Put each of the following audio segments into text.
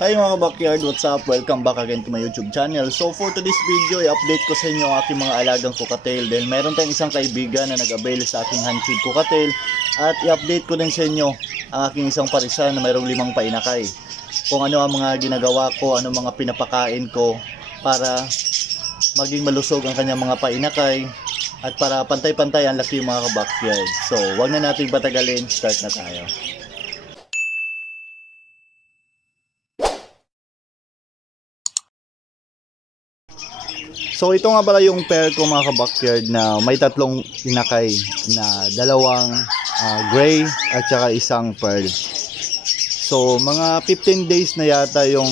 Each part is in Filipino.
Hi mga backyard, what's up? Welcome back again to my YouTube channel. So for today's video, i-update ko sa inyo ang aking mga alagang cockatiel. Dahil meron tayong isang kaibigan na nag-avail sa aking handfeed cockatiel. At i-update ko din sa inyo ang aking isang parisan na mayroong 5 painakay. Kung ano ang mga ginagawa ko, ano mga pinapakain ko para maging malusog ang kanyang mga painakay. At para pantay-pantay ang laki mga backyard. So wag na natin patagalin, start na tayo. So ito nga pala yung pair ko mga ka-backyard na may 3 inakay na 2 gray at saka isang pearl. So mga 15 days na yata yung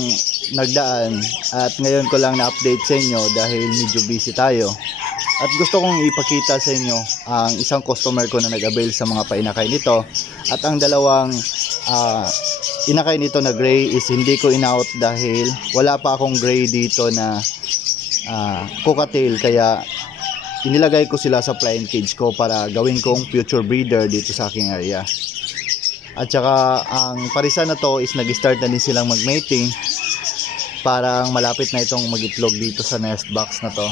nagdaan at ngayon ko lang na-update sa inyo dahil medyo busy tayo. At gusto kong ipakita sa inyo ang isang customer ko na nag-avail sa mga painakay nito. At ang 2 inakay nito na gray is hindi ko in-out dahil wala pa akong gray dito na cockatiel, kaya inilagay ko sila sa flying cage ko para gawin kong future breeder dito sa aking area. At saka ang parisan na to is nag-start na din silang mag-mating, parang malapit na itong mag-itlog dito sa nest box na to.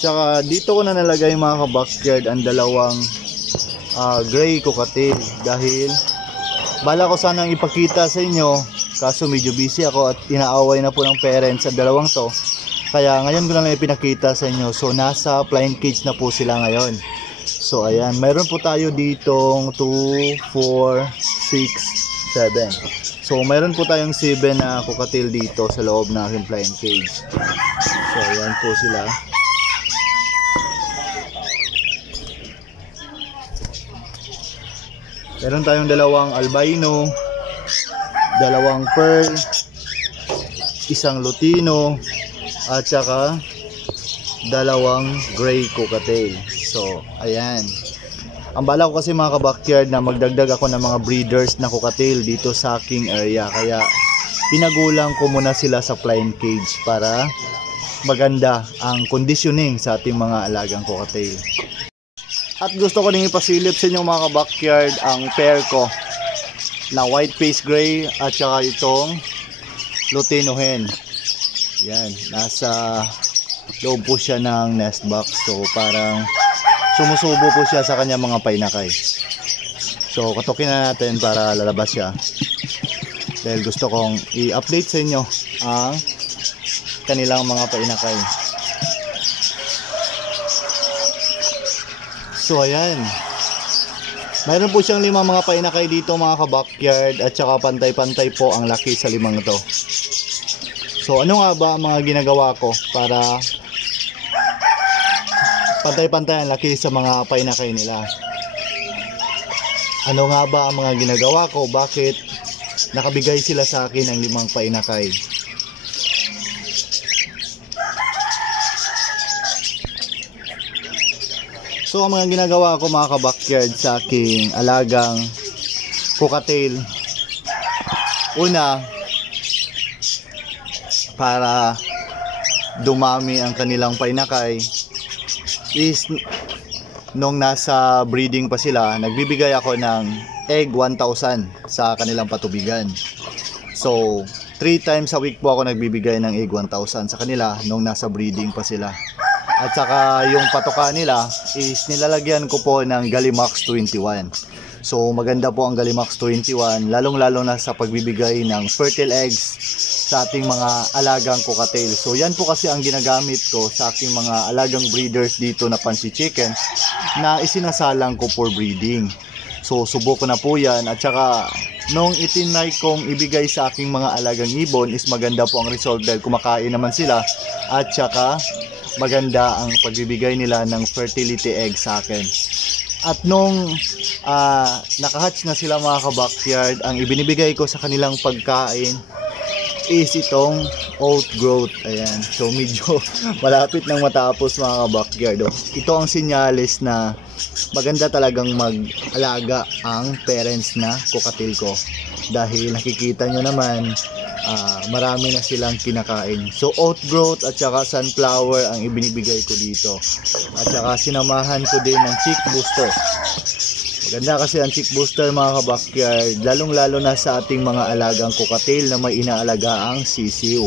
Tsaka dito ko na nalagay mga ka-backyard ang 2 gray cockatiel dahil bala ko sanang ipakita sa inyo. Kaso medyo busy ako at inaaway na po ng parents sa 2 to. Kaya ngayon ko lang ipinakita sa inyo. So nasa flying cage na po sila ngayon. So ayan, mayroon po tayo ditong 2, 4, 6, 7. So mayroon po tayong 7 na cockatiel dito sa loob ng aking flying cage. So ayan po sila. Meron tayong 2 albino, 2 pearl, 1 lutino, at saka 2 gray cockatiel. So, ayan. Ang bala ko kasi mga ka-backyard na magdagdag ako ng mga breeders na cockatiel dito sa aking area. Kaya, pinagulang ko muna sila sa flying cage para maganda ang conditioning sa ating mga alagang cockatiel. At gusto ko din ipasilip sa inyo mga ka-backyard ang pair ko na white face gray at saka itong lutino hen. Yan, nasa loob po siya ng nest box. So parang sumusubo po siya sa kanyang mga painakay. So katukin na natin para lalabas siya. Dahil gusto kong i-update sa inyo ang kanilang mga painakay. So ayan, mayroon po siyang 5 mga painakay dito mga ka-backyard at saka pantay-pantay po ang laki sa 5 to. So ano nga ba ang mga ginagawa ko para pantay-pantay ang laki sa mga painakay nila? Ano nga ba ang mga ginagawa ko? Bakit nakabigay sila sa akin ng 5 painakay? So ang mga ginagawa ko mga ka-backyard sa aking alagang cockatiel, una, para dumami ang kanilang painakay is nung nasa breeding pa sila, nagbibigay ako ng egg 1,000 sa kanilang patubigan. So 3 times a week po ako nagbibigay ng egg 1,000 sa kanila nung nasa breeding pa sila. At saka yung patoka nila is nilalagyan ko po ng Gallimax 21. So maganda po ang Gallimax 21, lalong-lalo na sa pagbibigay ng fertile eggs sa ating mga alagang cockatiel. So yan po kasi ang ginagamit ko sa aking mga alagang breeders dito na Fancy Chicken na isinasalang ko for breeding. So subok ko na po yan at saka nung itinry kong ibigay sa aking mga alagang ibon is maganda po ang result dahil kumakain naman sila at saka maganda ang pagbibigay nila ng fertility egg sa akin. At nung nakahatch na sila mga ka-backyard, ang ibinibigay ko sa kanilang pagkain is itong oat growth. Ayan. So medyo malapit nang matapos mga ka-backyard. Ito ang sinyalis na maganda talagang mag-alaga ang parents na cockatiel ko. Dahil nakikita nyo naman marami na silang kinakain. So oat growth at saka sunflower ang ibinibigay ko dito. At saka sinamahan ko din ng chick booster. Ganda kasi ang chick booster mga ka-backyard, lalong lalo na sa ating mga alagang cockatiel na may inaalagaan sisiu,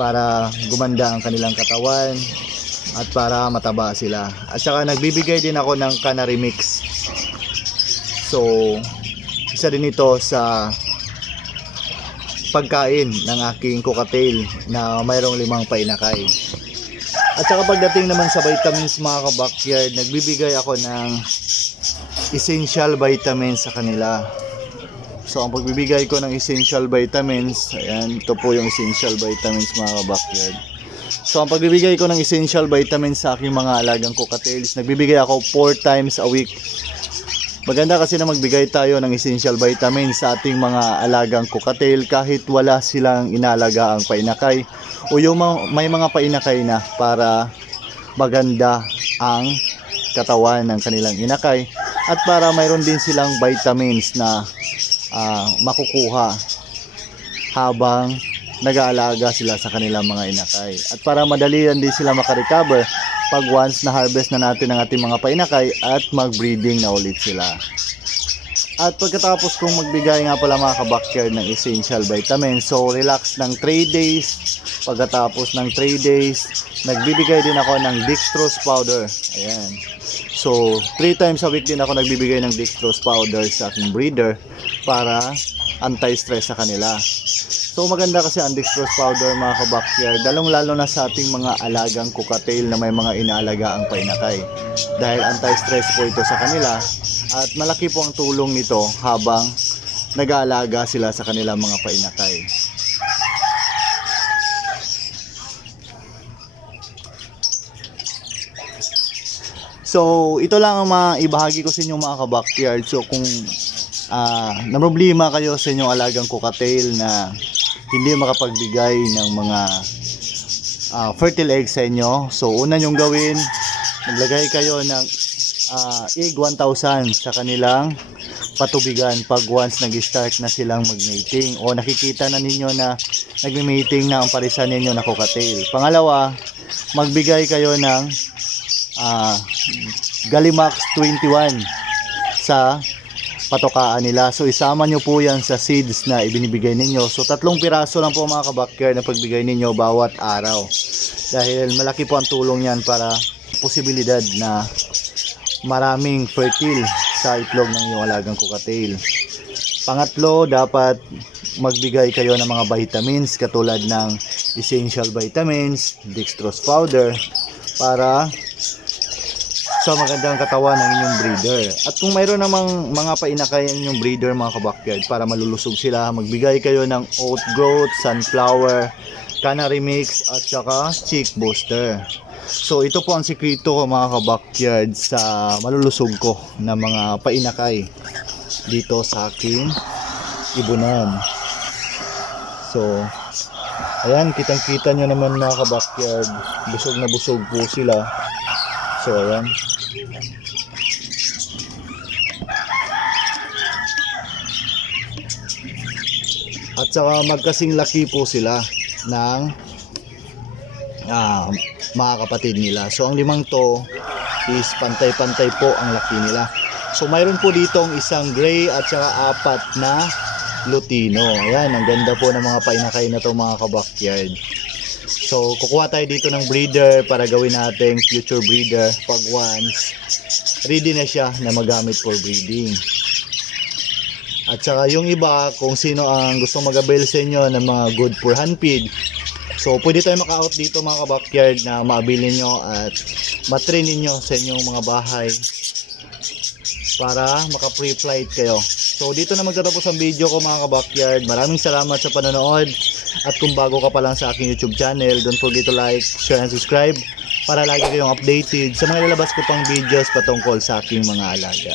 para gumanda ang kanilang katawan at para mataba sila. At saka nagbibigay din ako ng canary mix. So isa din ito sa pagkain ng aking cockatiel na mayroong 5 painakay. At saka pagdating naman sa vitamins mga ka-backyard, nagbibigay ako ng essential vitamins sa kanila. So ang pagbibigay ko ng essential vitamins, ayan, ito po yung essential vitamins mga ka-backyard. So ang pagbibigay ko ng essential vitamins sa aking mga alagang cockatiels, nagbibigay ako 4 times a week. Maganda kasi na magbigay tayo ng essential vitamins sa ating mga alagang cockatiel kahit wala silang inalagaang painakay o yung may mga painakay na, para maganda ang katawan ng kanilang inakay at para mayroon din silang vitamins na makukuha habang nag-aalaga sila sa kanilang mga inakay, at para madalian din sila makarecover pag once na harvest na natin ang ating mga painakay at mag-breeding na ulit sila. At pagkatapos kong magbigay nga pala mga ka-backyard ng essential vitamins, so relax ng 3 days. Pagkatapos ng 3 days, nagbibigay din ako ng dextrose powder. Ayan. So 3 times a week din ako nagbibigay ng dextrose powder sa aking breeder para anti-stress sa kanila. So maganda kasi ang dextrose powder mga ka-backyard, lalong-lalo na sa ating mga alagang cockatiel na may mga inaalagaang painakay, dahil anti-stress po ito sa kanila at malaki po ang tulong nito habang nag-aalaga sila sa kanilang mga painakay. So ito lang ang maibahagi ko sa inyo mga ka-backyard. So kung na problema kayo sa inyong alagang cockatiel na hindi makapagbigay ng mga fertile eggs sa inyo, so una nyong gawin, maglagay kayo ng egg 1,000 sa kanilang patubigan pag once nag-start na silang mag-mating o nakikita na ninyo na nag-mating na ang parisan ninyo na cockatiel. Pangalawa, magbigay kayo ng Gallimax 21 sa patokaan nila. So isama nyo po yan sa seeds na ibinibigay ninyo. So 3 piraso lang po mga ka-backyard na pagbigay ninyo bawat araw, dahil malaki po ang tulong yan para posibilidad na maraming fertile sa itlog ng iyong alagang cockatiel. Pangatlo, dapat magbigay kayo ng mga vitamins katulad ng essential vitamins, dextrose powder, para sa magandang katawan ng inyong breeder. At kung mayroon namang mga painakay ang inyong breeder mga ka-backyard, para malulusog sila, magbigay kayo ng oat growth, sunflower, canary mix at saka chick booster. So ito po ang sikreto ko mga ka-backyard sa malulusog ko na mga painakay dito sa aking ibunan. So ayan, kitang kita nyo naman mga ka-backyard, busog na busog po sila. So ayan, at saka magkasing laki po sila ng mga kapatid nila. So ang 5 to is pantay-pantay po ang laki nila. So mayroon po ditong isang gray at saka 4 na lutino. Ayan, ang ganda po ng mga painakay na to mga ka-backyard. So kukuha tayo dito ng breeder para gawin nating future breeder pag once ready na siya na magamit for breeding. At saka yung iba, kung sino ang gusto mag-avail sa inyo ng mga good for hand feed, so pwede tayo maka-out dito mga ka-backyard na maabili nyo at matrain ninyo sa inyong mga bahay para maka-free flight kayo. So dito na magtatapos ang video ko mga ka-backyard. Maraming salamat sa panonood, at kung bago ka pa lang sa aking YouTube channel, don't forget to like, share and subscribe para lagi kayong updated sa mga lalabas ko pang videos patungkol sa aking mga alaga.